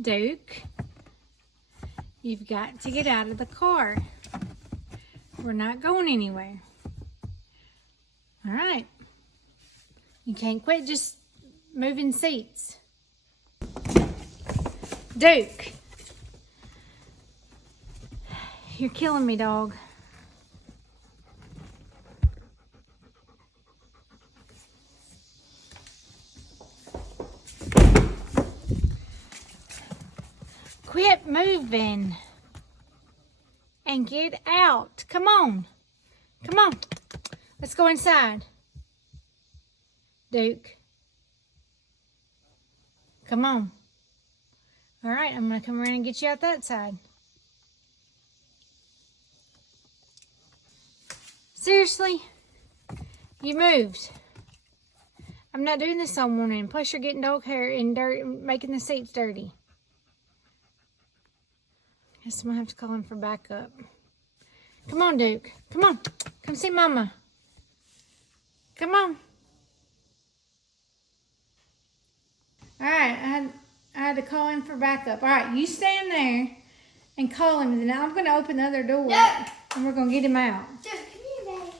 Duke, you've got to get out of the car. We're not going anywhere. All right. You can't quit just moving seats. Duke, you're killing me, dog. Quit moving and get out. Come on. Come on. Let's go inside. Duke. Come on. All right, I'm going to come around and get you out that side. Seriously? You moved. I'm not doing this all morning. Plus, you're getting dog hair and dirt and making the seats dirty. Guess I'm going to have to call him for backup. Come on, Duke. Come on. Come see Mama. Come on. All right, I had to call him for backup. All right, you stand there and call him, and then I'm going to open the other door, and we're going to get him out. Duke, come here, baby.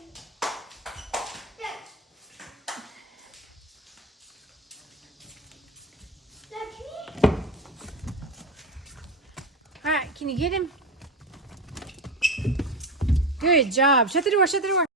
Duke, come here. All right, can you get him? Good job. Shut the door, shut the door.